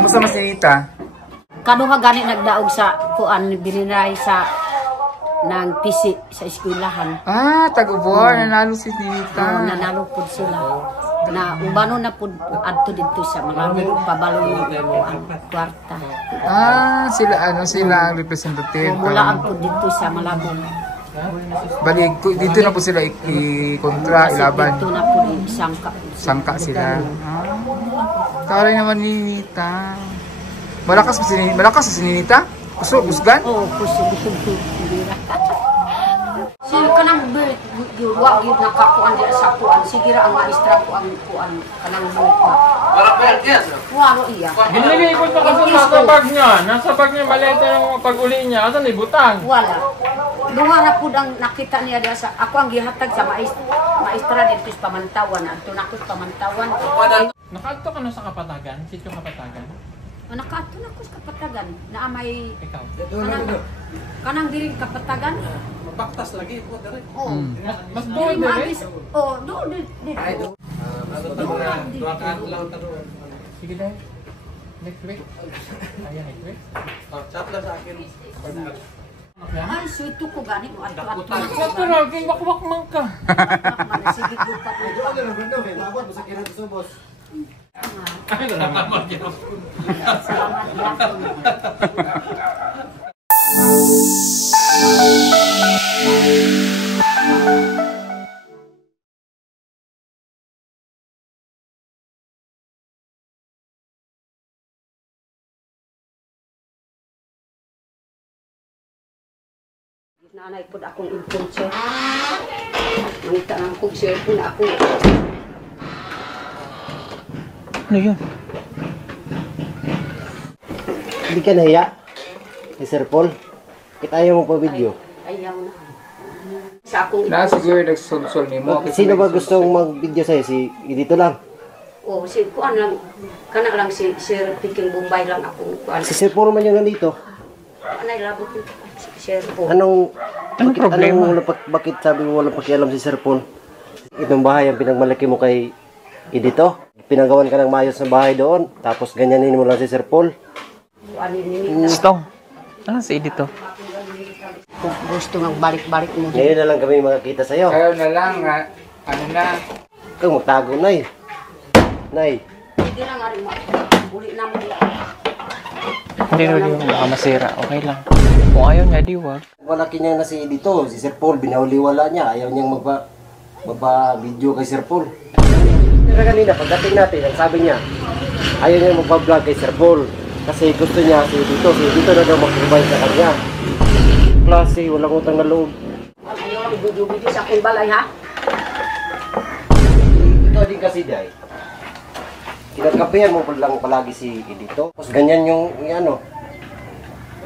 Kumusta mas Ninita? Kaduha gani nagdaog sa kuan bininay sa nang PC sa eskwelahan. Tag-ubor. Nanalo si Ninita. Nanalo po sila. Na ubano na po adto dito sa Malabon pabalong ang kwarta. Sila ang representative. Mula po dito sa Malabon. Balik, dito na po sila kontra, ilaban. Dito na po Sangka sila. Taray naman ni Ninita. Malakas si Ninita? Kusgan? Oo, kusgan. Sige ka nang wag yun nakakuan di sa kuan. Sige ra ang maestra ko ang kuan kanang buka. Wala pa yan. Walo iya. Binigay ko pa kasi nasa bag niya. Nasa bag niya maleta yung pag-uli niya. Asan ibutang? Wala. Duha ra pud ang nakita niya diya sa ako ang gihatag sa maestra dito sa Pamantawan. Adto na ko sa Pamantawan. Nakaadto ka na sa Kapatagan? Sitio Kapatagan? Nakaadto na ko sa Kapatagan. Na may Ikaw? kanang diring Kapatagan. Baktas lagi po dari. Oh. Mas doon din. Oh, doon din. Dua ka lang taruan. Sige dahil. Next week. Ayan, next week. Chat lang sa akin. Ay, suito ko gani mo at Sato na, kay wakwak man ka. sige ko pa po. Ano na bro, kay labot sa kinang subos. Ay, salamat. Nanay po akong influencer. Mangita ang kong share po na ako. Ano yun? Hindi ka nahiya, ni Sir Paul. Kita ayaw mo pa video. Ayaw na. Sa akong Siguro nagsulsol ni mo. Sino ba gustong mag-video sa'yo? Si dito lang. Oh, si kuan lang. Kana lang si Sir Piking Bombay lang ako kuan. Si Sir Paul man yung nandito. Anay labot ni Sir Paul. Anong problema? Bakit sabi mo walang pakialam si Sir Paul? Itong bahay ang pinagmalaki mo kay Edito. Pinagawan ka ng maayos na bahay doon. Tapos ganyanin mo lang si Sir Paul. Stong. Ano si Edito? Gusto nga balik-balik mo. Ngayon na lang kami makakita sa'yo. Ayaw na lang, ano na. Ikaw magtago, Nay. Nay. Hindi lang ari mo. Uli na mo. Hindi na yung baka masira. Okay lang. Kung ayaw niya, di wag. Malaki niya na si Edito. Si Sir Paul, binauliwala niya. Ayaw niyang magpa-video kay Sir Paul. Pero kanina, pagdating natin, ang sabi niya, ayaw niya magpa-vlog kay Sir Paul. Kasi gusto niya si Edito. Si Edito na daw mag-provide sa kanya. Klase, walang utang na loob. Ayaw lang video-video sa akong balay ha. Ito din kasi, Day. Kinagkapihan mo lang palagi si Edito. Tapos ganyan yung ano.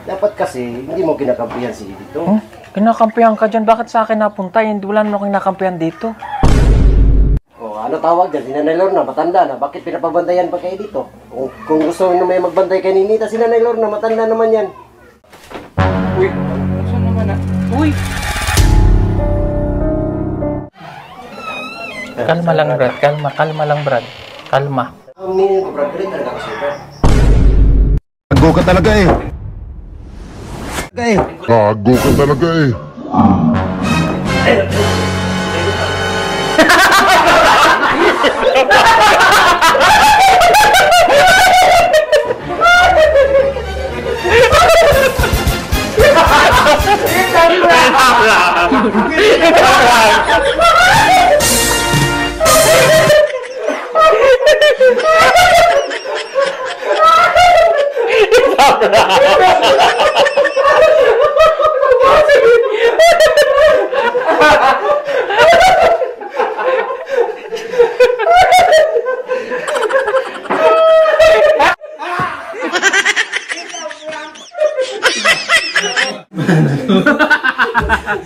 Dapat kasi, hindi mo kinakampihan si Edito. Kinakampihan ka dyan. Bakit sa akin napunta? Hindi wala naman kinakampihan dito. O, ano tawag dyan? Si Nanay Lorna, matanda na. Bakit pinapabantayan pa kay Edito? Kung gusto na may magbantay kay Ninita, si Nanay Lorna, matanda naman yan. Uy, saan naman na? Uy! Kalma lang, Brad. Kalma lang, Brad. Kalma. Ang ninin ko, Brad, rin talaga kasi ito. Gago ka talaga eh. Gago ka talaga eh.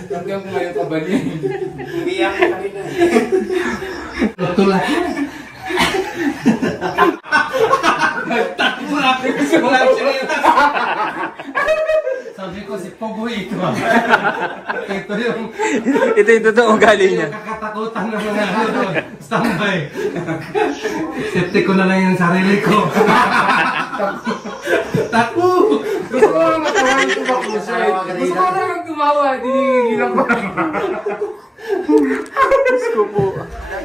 Hanggang kumayo ka ba niya? Umiyak ka kanina. Tulad. Nagtakbo na ako sa mga chinita. Sabi ko si Pogoy ito. Ito yung... Ito yung totoo galing niya. Kakatakutan ng mga standby. Safety ko na lang yung sarili ko. Taku! Gusto ko lang matawa yung tumakbo siya. Gusto ko lang tumawa. Dinigilang ko lang. Gusto po.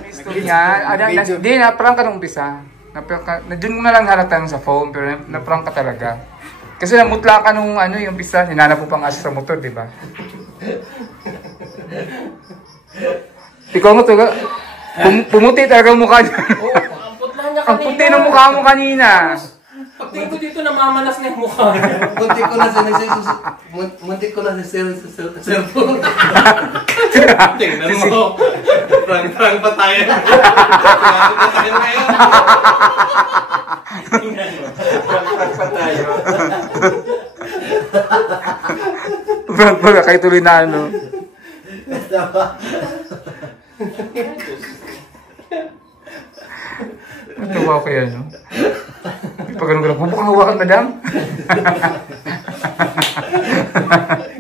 Gusto niya. Hindi, na-prank ka nung umpisa. Doon mo na lang halatang sa phone, pero na-prank ka talaga. Kasi namutla ka nung ano, yung umpisa. Hinanap mo pang aso sa motor, di ba? Ikaw mo to, pumuti talaga ang mukha niya. Ang puti ng mukha mo kanina. Pagtingin ko dito, namamanas na yung mukha. Muntik ko na sa cellphone. Tingnan mo. Prank pa tayo. Prank pa tayo ngayon. Tingnan mo. Prank pa tayo. Prank pa, kahit tuloy na ano. Natawa ko yan, no? Pag ganun-ganun, bubukang hawakan, madam?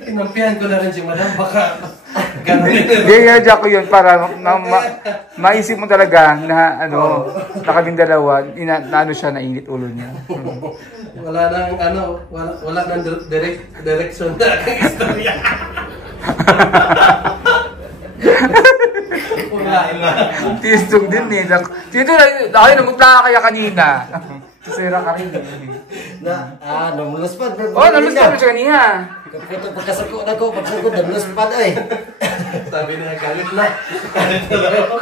Kinampihan ko na rin si madam, baka gano'n. Hindi, yadya ko yun para maisip mo talaga na, ano, na kaming dalawa, na ano siya, nainit ulo niya. Wala nang, wala nang direction na ang istorya. Tistong din eh. Dito na, ay, namutla ka kaya kanina. Sira ka rin eh. Namuluspad. Oh, naluspad mo siya kanina. Pagkasako na ko, pagsakot, namuluspad ay. Sabi na, galit na. Galit na daw.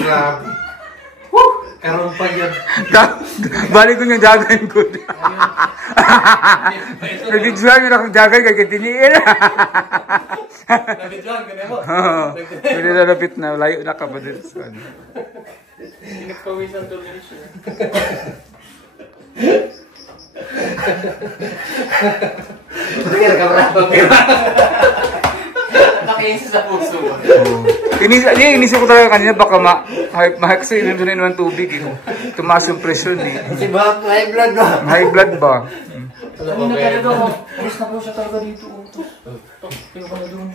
Grabe. Karoon pa yan. Balik ko niyang jagain ko. Nabidjuhan yun akong jagain kaya kitiniin. Nabidjuhan ka na mo? Oo. Pwede na lapit na. Layo na ka pa din. Nagpawisan tuloy siya. Nakiisa sa puso mo. Inisip ko talaga kanina baka kasi inunin ng tubig eh. Tumaas yung presyon eh. Kasi ba, high blood ba? High blood ba? Ano talaga ako? Alis na po siya talaga dito. Tingnan ko na doon.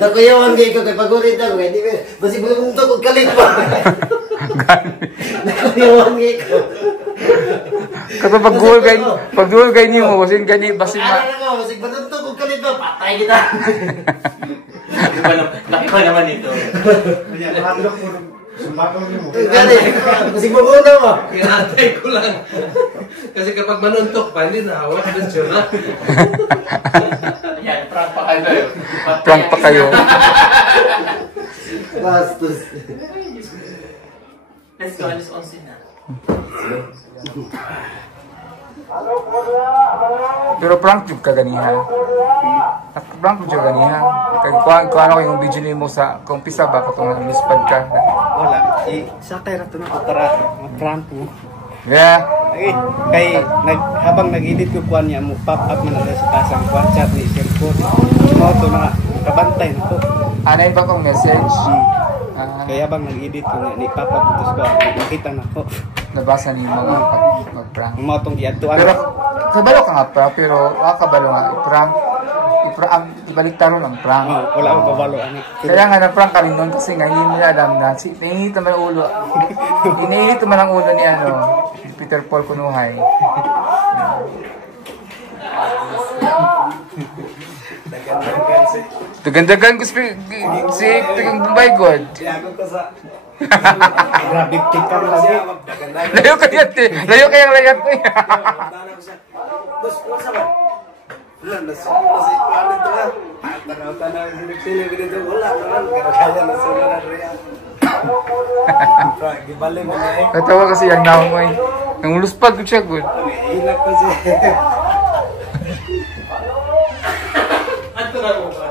Nakuyawan kayo ko kay pagulit ako kaya di ba? Basi belum untuk kalit pa. Nakuyawan kayo ko. Kasi pag-duol kayo niyo mo, kasi ganyan, basi ma... Ano mo, basi belum untuk kalit pa, patay kita. Laki pa naman ito. Gani, basi mabuna mo. Kinatay ko lang. Kasi kapag manuntok pa, hindi na hawak ng tsura. Yan, prank pa kayo. Prank pa kayo. Bastos. Let's go, alis 11 na. Pero prank jud ka ganiha. Prank jud ganiha. Kay kuan ako yung video nimo sa kumpisa ba katong lispad ka. Wala. Sakay ra to na para ma-prank mo. Yeah. Kay habang nag-edit ko kuan niya mo pop up man na sa tasang kuan chat ni cellphone. Mo to na kabantay na ko. Anay ba kong message? Kaya habang nag-edit ko ni pop up to ko nakita na ko. Nabasa ni mga mag-prank. Mo tong giadtuan. Pero kabalo ka nga prank pero kabalo nga i-prank. I-prank baliktaron ang prank. Wala akong kabalo ani. Kaya nga na-prank ka rin nun kasi nga hindi nila alam na nainit naman ang ulo. Inainit naman ang ulo ni Peter Paul Kunuhay. Dagan-dagan ko si Pigang Bombay God. Grabe tikar lagi. Layo kaya layat ko. Wala na sa ano to ha. Tanaw-tanaw sini dito wala naman kaya na sa na riya. Gibali mo na eh. Natawa kasi yung naong ko eh. Nanguluspad ko siya good. Inak ko siya. Ato na mo ba?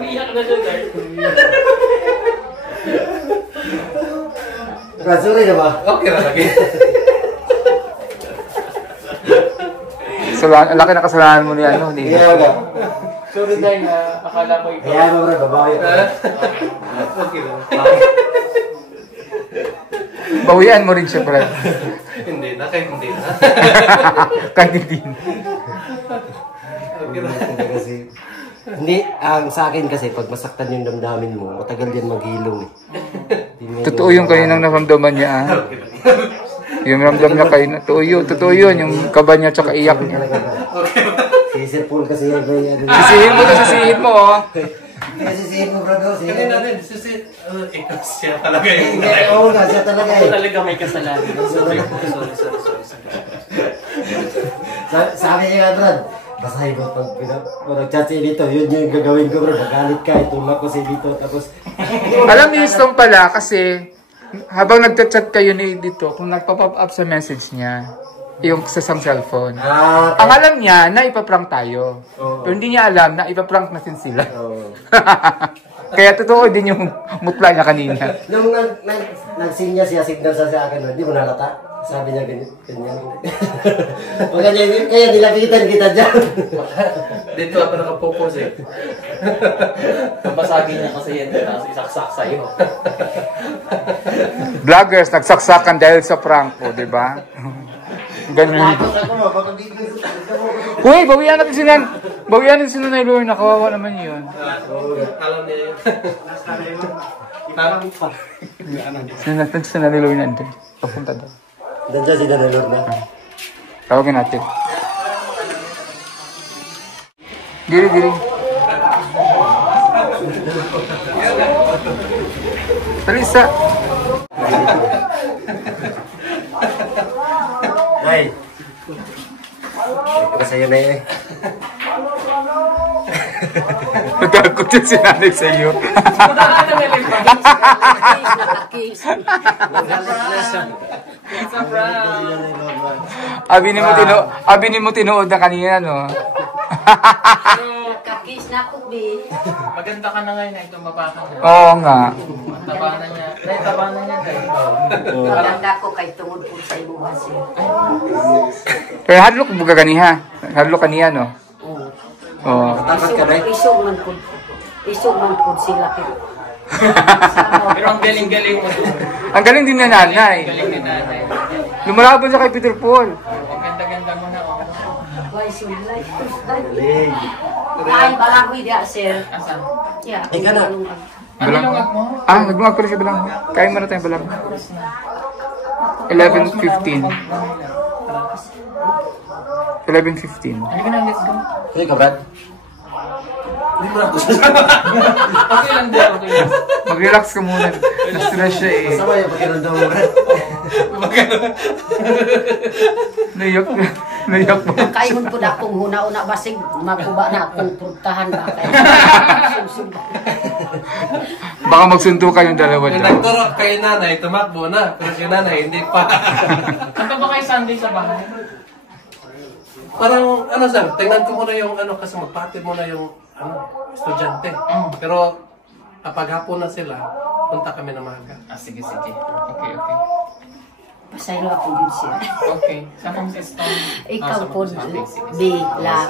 Umiyak na siya guys. Kasuri na ba? Okay na lagi. Laki na kasalanan mo ni ni. Kaya ba? Sorry dahil akala ko ikaw. Kaya mo bro, babawi. Okay lang. Bawian mo rin siya, Brad. Hindi na, kahit hindi na. Kahit hindi. Kasi, hindi, ang sa akin kasi, pag masaktan yung damdamin mo, matagal yan maghilom eh. Totoo yung kaninang naramdaman niya, ah. Yung ramdam niya kayo, totoo yun, yung kaba niya tsaka iyak niya. Si Sir Paul kasi yan, Sisihin mo, oh. Sisihin mo, bro. Kanina rin, ikaw siya talaga yung Oo nga, siya talaga eh. Talaga may kasalanan. Sorry. Sabi niya nga, Brad, basahin mo pag nag-chat siya dito, yun yung gagawin ko, bro. Magalit ka, itulak ko siya dito, tapos... Alam niyo, Stone pala, kasi habang nagchat-chat kayo ni dito, kung nagpa-pop up sa message niya, yung sa isang cellphone. Ang alam niya na ipaprank tayo. Pero hindi niya alam na ipaprank natin sila. Kaya totoo din yung mutla niya kanina. Nung nag-sing niya siya, signal sa akin, hindi mo nalata. Sabi niya ganyan. Kaya nilapitan kita dyan. Dito ako nakapokus eh. Kapasagin niya kasi yan, tapos isaksak sa'yo. Vloggers, nagsaksakan dahil sa prank po, di ba? Ganyan. Uy, bawian natin si Nanay Lorna. Kawawa naman yun. Alam niya yun. Sinatan si Nanay Lorna din. Papunta daw. Nandiyan si Nanay Lorna. Tawagin natin. Giri. Talisa. Ay. Ito sa'yo na yun eh. Nagkakot yun si Nanay sa'yo. Nakakis. Abi ni mo tinuod na kanina, no? Nakakis na ako, be. Maganda ka na ngayon, ito mapakan na. Oo nga. Tabanan niya. Tabanan niya tayo. Maganda ko kay tungod po sa imo kasi. Pero hadlok mo ganiha. Hadlok kaniya, no? Oo. Tapat ka na eh. Isog man po sila. Pero ang galing-galing mo doon. Ang galing din na nanay. Galing ni nanay. Lumalaban siya kay Peter Paul. Ang ganda-ganda mo na. Why so like ay balangoy dia, sir. Asa? Yeah. Ika na. Balang. Nilungag mo? Nagmumag ko rin siya balang. Kaya mo na tayong balang. 11:15. 11:15. Halika na, let's go. Hey, Brad. Hindi mo na ako Okay lang din, okay lang. Mag-relax ka muna. Na-stress siya eh. Masama yung pakiramdam mo, Brad. Naiyak mo. Kayon po na akong huna-una basig makuba na akong puntahan ba kaya. Baka magsunto kayong dalawa Yung dyan. nagturo kay nanay, tumakbo na. Pero si nanay, hindi pa. Kanta ba kayo Sunday sa bahay? Parang, ano sir, tingnan ko muna yung ano, kasi magpatid muna yung estudyante. Pero, kapag hapon na sila, punta kami na maaga. Sige. Okay. Pasaylo ako yun siya. Okay. Sa kong system. Ikaw po, Sige. bila.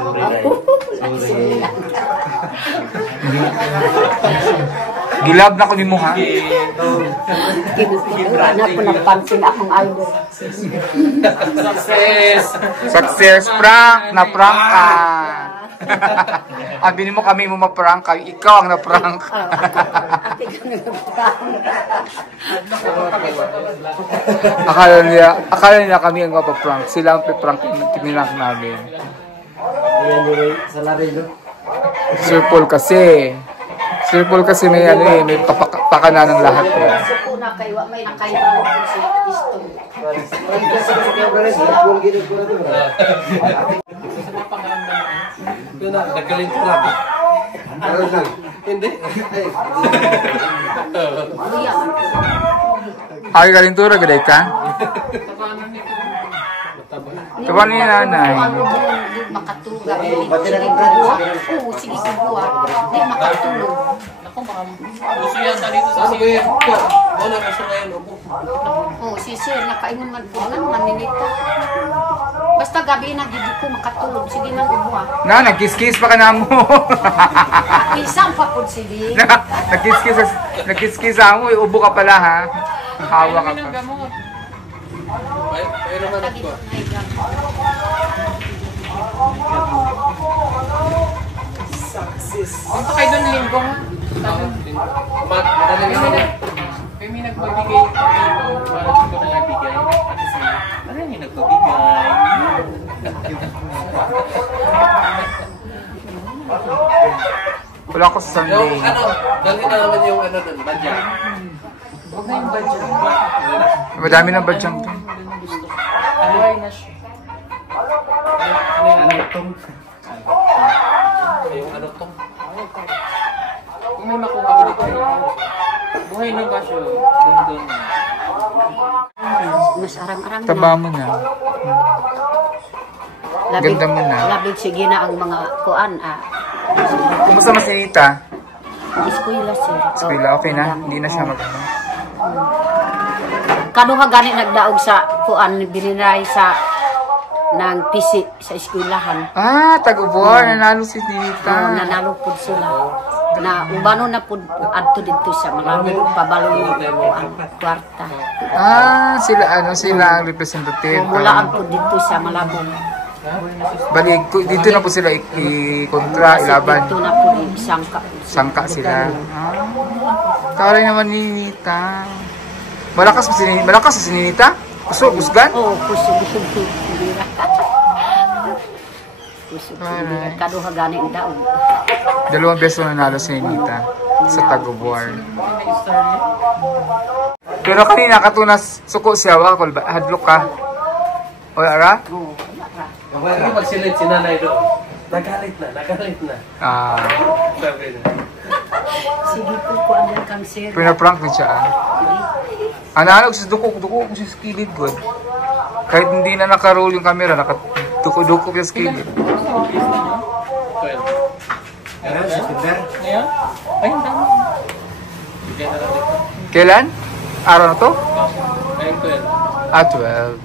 Gilab na ko ni mo ha. Wala po napansin akong idol. Success! Success prank! Na-prank ka! Abi mo kami mo ma-prank ka. Ikaw ang na-prank. Ate ka Akala nila kami ang mapaprank. Sila ang piprank tininak namin. Ayan yung salary, no? Sir Paul kasi may ano eh, may pakana ng lahat eh. So po na kayo, may nakailan po siya isto. Yun na, nagaling ko natin. Hindi. Kuya man po. Ay, kalintura, gaday ka? Tawa ni nanay. Di makatulog. Sige buwa. Oo, sige buwa. Di makatulog. Ako baka gusto yata dito sa Ano ba yun? Wala kasi ngayon, upo. Oo, si sir, nakaingon man po nan, maninita. Basta gabi na, hindi ko makatulog. Sige man buwa. Na, nagkiss-kiss pa ka na mo. Isang pa po sige. Nagkiss-kiss mo, ubo ka pala ha. Hawa ka pa. gamot. Pero naman ako. Punta kayo doon linggo ha? Madali na lang. May nagpabigay dito. Para dito na nagbigay. At sila, parang yung nagpabigay. Wala ako sa Sunday. Yung ano, dalhin na naman yung ano doon, badya. Huwag na yung budget. Madami ng badyang to. Aluay na siya. Ano itong? Yung ano to. Kung may makuha ko dito. Buhay na ba siya? Doon. Mas arang-arang Taba mo na. Ganda mo na. Labig sige na ang mga kuan. Kumusta mas Ninita? Eskwela sir. Eskwela, okay na? Hindi na siya mag-ano. Kaduha gani nagdaog sa kuan bininay sa nang PC sa eskwelahan. Tag-Ubor. Nanalo si Ninita. Nanalo pud sila. Na ubano na pud adto dito sa Malabo pabalong kuan kwarta. Sila ang representative. Mulaan pud dito sa Malabo. Balik, dito na po sila i-kontra, ilaban. Dito na pud sangka. Sangka sila. Taray naman ni Ninita. Malakas si Ninita? Usgan? Oh, kusog bira. Kusog bira. Kaduha gani ang daog. 2 beses na nanalo si Ninita sa Tag-Ubor. Pero kanina katunas suko siya wa kol hadlok ka. O ara? Yung pag sinit si nanay doon, nagalit na. Sabi na. Sige po kuan lang kang sir. Pinaprank din siya. Analog sa duko ko sa skilid good. Kahit hindi na naka-roll yung camera, naka-duko yung skilid. Ngayon? Ay, hindi. Bigyan na lang dito. Kailan? Araw na to? Ayun ko yan. 12.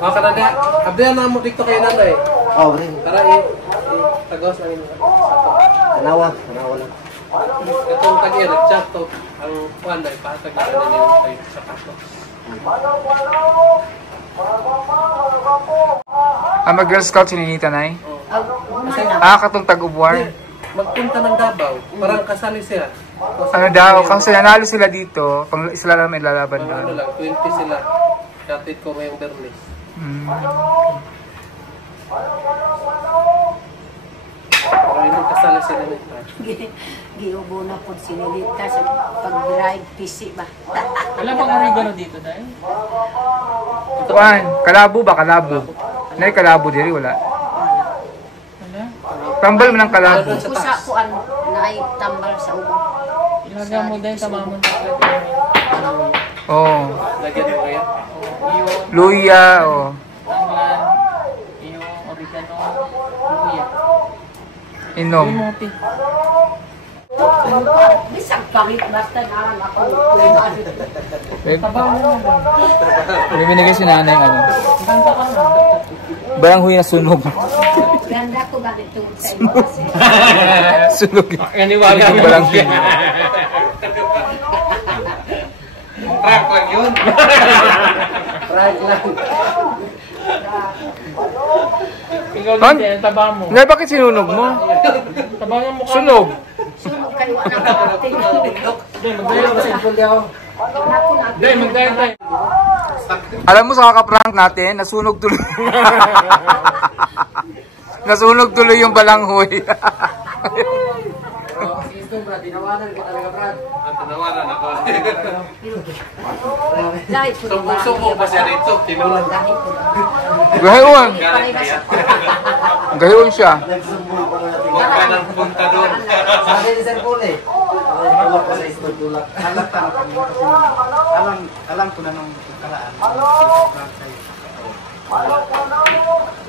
Baka na nga. Abdiyan na mo dito kayo nanay. Oh, bring. Tara tagawas namin. Tanawa lang. Itong tag-i, nag-chat to. Ang kuhan na, ipahatag na nila tayo sa pato. Mag-Girl Scout si Ninita, Nay? Humana. Katong Tag-Ubor. Magpunta ng Davao, parang kasali siya. Ano daw, kasi nanalo sila dito, pang sila lang may lalaban Mga ano doon. lang, 20 sila. Katid ko ngayong Berlis. Parang yung kasali sila nito. Giubo na pud sinilita sa pag-drive PC ba. Wala bang oregano dito dahil? Kuan, Kalabo ba? Kalabo. Nay, Kalabo diri, wala. Wala. Tambal mo ng Kalabo. Usa kuan naay tambal sa ubo. Ilaga mo dahil tamamon sa Oo. Lagyan mo kaya? Yung Luya, oo. tanglan, yung oregano, luya. Inom. Yung mopi. Bisag kami basta naman ako. Tabaw mo naman. May binigay si nanay, ano? Ganda ka na. Barang huy na sunog. Ganda ko bakit tungkol sa imo kasi. Sunog. Kaniwala mo. Barang huy. Prank lang yun. Prank lang. Ikaw Han? din, tabaw mo. Nay, bakit sinunog mo? Tabaw yung mukha. Sunog. Sunog kayo ang ating. Dahil magdahil tayo. Alam mo sa kakaprank natin, nasunog tuloy. Nasunog tuloy yung balanghoy. Tinawanan ako. Dahil po Sumbong-sumbong pa siya rito. Tinulang. Gayon. Galit kaya. Gayon siya. Nagsumbong pa natin. Huwag ka nang punta doon. Sabi ni Sir Paul eh. Tulak pa sa istod tulak. Alam ko na nung karaan.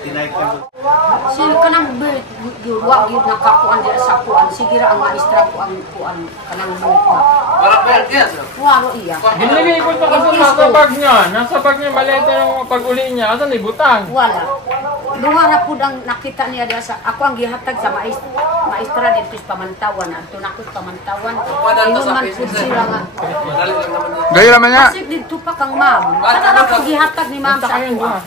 Tinaik ka mo. sino kanang wag yun nakakuan diya sa kuan. Sige ra ang maestra ko ang kuan kanang buka. Parang meron yan. Walo iya. Binigay ko pa kasi nasa bag niya. Nasa bag niya, maleta yung pag-uli niya. Asan ibutang? Wala. Duha ra pud ang nakita niya diya sa ako ang gihatag sa maestra dito sa Pamantawan. Adto na ko sa Pamantawan. Ingon man pud sila nga. Madali lang naman yan. Gayon naman nga. Kasi dito pa kang ma'am. Kada na ko gihatag ni ma'am sa Ayun ako. ba?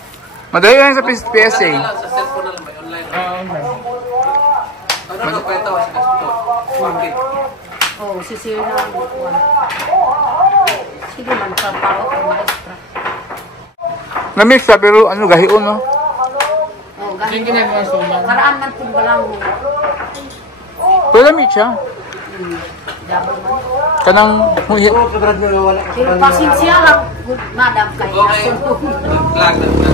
Madali lang sa PSA. Sa cellphone na lang, may online. Okay. Ano na kwento sa gasto? Bakit? Oh, si Sir na ang kuwan. Sige man, trabaho ko maestra. Lamig siya, pero ano, gahion, no? Oh, Yung ganun. ginagawa sa una. Karaan man kung balang mo. Pero lamig siya. Double man. Kanang, huya. Oo, kabrad nyo wala ka. Pero pasensya lang, good madam, kay Okay. nasunod. Vlog na.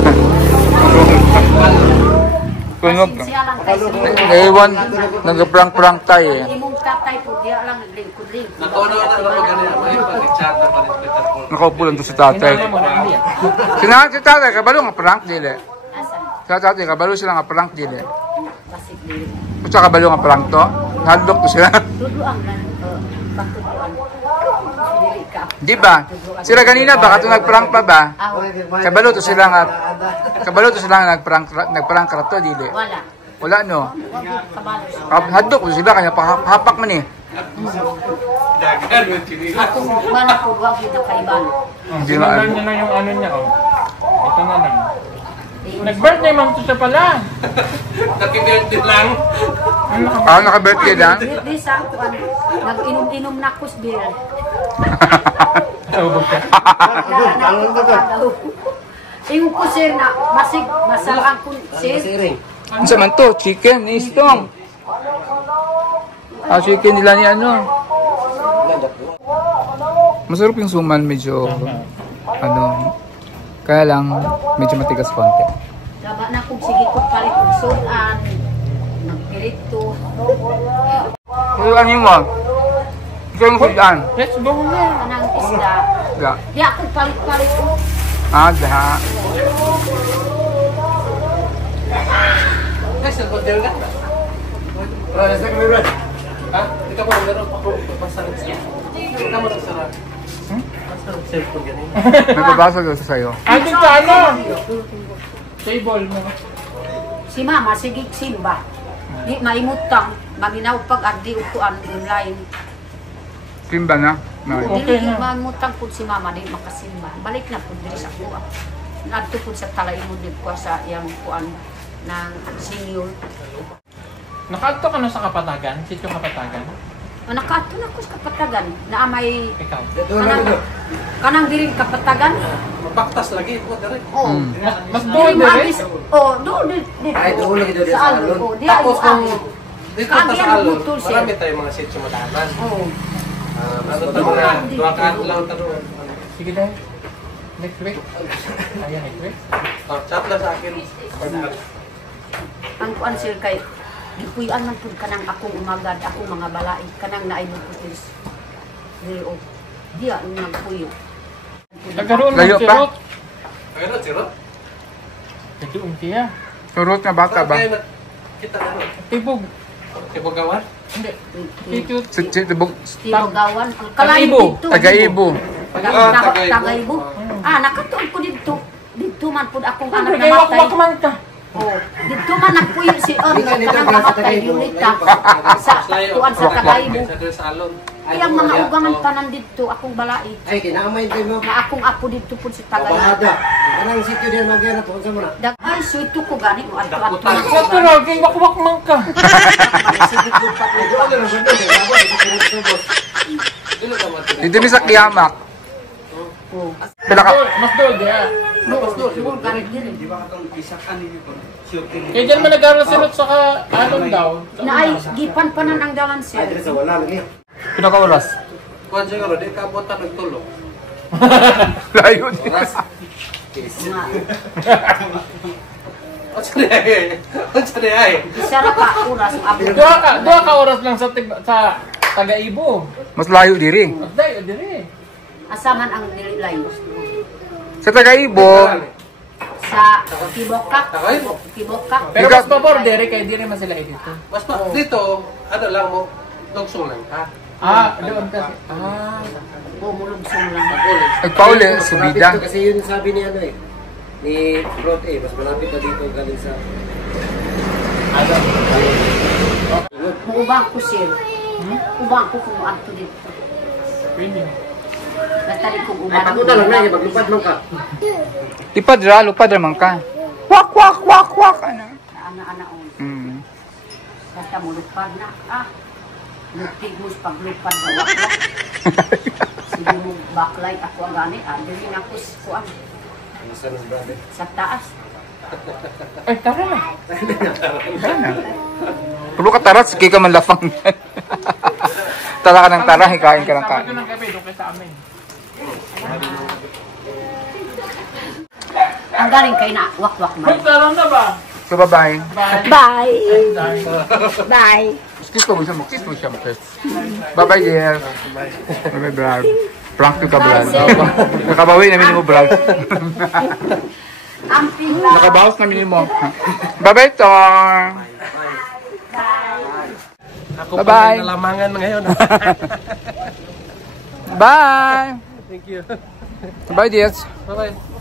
Tunog. Pasensya lang kay sunod. Naiwan, nag-prank-prank tayo eh. Imong tatay po, diya lang naglingkod-lingkod. Nakuno na ako ganun. May pag-chat na pa rin. Nakaupo lang doon si tatay. Hinala mo na hindi. Sinahan si tatay, kabalo nga prank, dili. Asa? Sa tatay, kabalo sila nga prank, dili. Basig dili. O sa kabalo nga prank to, nahadlok to sila. Tuduan lang. Patuduan. Dili ka. Di ba? Sila kanina, baka ito nag-prank pa ba? Aw, Kabalo to sila nga, nag-prank ka to, dili. wala. Wala no. Wag yung kabalo siya. Hadlok to sila, kanya hapak man eh. Dagan yung chinila. Akong bala po, wag yung nakaiban. Hindi na Sinundan ano. niya na yung ano niya, oh. Ito na lang. Nag-birthday man ito siya pala. Nakibirthday lang. Ah, naka-birthday lang? Di sa kuan, nag-inom-inom na kus beer. Naubog ka. Ingon ko sir na masig masarang kun sir. Siring. Ano sa man to? Chicken, istong. Ah, chicken nila ni ano. Masarap yung suman, medyo, ano, kaya lang, medyo matigas konti. Daba na kung sige ko palit og sudan. Nagpirito. Pero ano mo? Ikaw yung sudan. Let's go na. Anang isda. Da. Di ako palit-palit ko. Ah, daha. Guys, ang hotel ka. Ha? Hindi ka pa meron pa ko pasarap siya. Hindi ka mo nagsarap. Pasarap cellphone ganun. Nagpabasa ko sa sayo. Andun sa ano? Table mo. Si mama sige simba. Di maimutang maminaw pag adi upuan online. Simba na. No. Okay Dili na. mamutang pud si mama di makasimba. Balik na pud diri sa kuwa. Nadto pud sa talaimod di ko sa yang kuan ng senior. Nakaadto ka na sa Kapatagan? Sityo Kapatagan? Nakato na ko sa kapatagan na may Ikaw. kanang diri kapatagan. Mabaktas lagi ko dere. Oh. Mas Dili doon din maabis. Oh, do di. Ay, doon lagi doon sa alon. Oh, di Tapos kung ay. dito ta Kagi sa ang alon, butol, sir. marami tayong mga sitio madahanan. Oh. Ano ta mga duha ka lang taruan. Sige dahil. Next week. Ayan, next week. Oh, chat lang sa akin. Ang kuan sir kay gipuy-an man pud kanang akong umagad, akong mga balai kanang naay mo putis. Dili og diya ang nagpuyo. Nagkaroon Layo ng pa? sirot. Ayun, siro. Nagdoon siya. Surot na bata ba? Kita ano? Tibog. Tibugawan? Hindi. Tito. Tibog. Tibogawan, Tagaibo. dito. Tagaibo. Tagaibo. Ah, nakatuon ko dito. Dito man pud akong anak Kaya namatay. wak man ka. Oh, dito man nagpuyo si On, kanang namatay Lunita sa kuan sa Tagaibo. Sa sa alon. Kaya ang mga ugangan tanan dito akong balai. Ay, kinamay tayo mo. Na akong apo dito pud sa Tagaibo. Bahada. Anong sityo din magyana to sa muna. Ay, suito ko gani mo ato ato. Sa tulog, kay wak man ka. Sige ko pa ko. Ano na ba? Dilo ka mati. Dito mi sa Kiyamak. Pila ka? Mas doon, diya. Siguro garit din. Di ba katong isakan ninyo ko? Shooting. Kaya dyan man nag-aral sirot sa alon daw. Na ay gipan panan ang dalan Ay, sir. dire sa wala lagi. Pila ka oras? Kuan siguro di ka botan nagtulog. Layo din. Unsa ay? Unsa ay? Isa ra ka oras abo. Duha ka oras lang sa Tagaibo. Mas layo diri. Agday, o dire. Asaman ang nililay. Sa Tagaibo, Sa Tibokak. Tagaibo. Tibokak. Pero mas pabor, dire, kaya dire man sila dito. Mas pa dito, ano lang mo, dugsong lang ka. Doon kasi. Bumulugsong lang. Pag-ulit. nagpauli, subida. Malapit to kasi yun sabi ni ano eh. Ni Brot eh, mas malapit na dito galing sa... Muubang ko sir. Ubang ko kung adto dito. Pwede. Natari ko Ay, umarang. paguta lang na, maglupad mo ka. Lipad ra, lupad ra man ka. Wak, wak, wak, wak. Ano? Ana-ana on. Hmm. Kata mo lupad na. Lutig mo sa paglupad na wak. Sige mo backlight ako ang gani. Dili na ako kuan. Sa taas. Ay, tara na. Pulo ka tarat, sige ka man lafang. Tara ka ng tara, hikain ka ng kain. Sabado ng gabi, doon kayo sa amin. Ang galing kayo na wak-wak man. Tara na ba? So, bye-bye. Bye! Bye! Kiss mo siya, kiss mo siya. Bye-bye, dear. Bye-bye, vlog. Prank to ka, vlog. Nakabawi namin mo, vlog. Amping lang. Nakabawas namin mo. Bye-bye, Tor. Ako Bye-bye. pa may nalamangan ngayon. Bye! Thank you. Bye, dear. Bye-bye.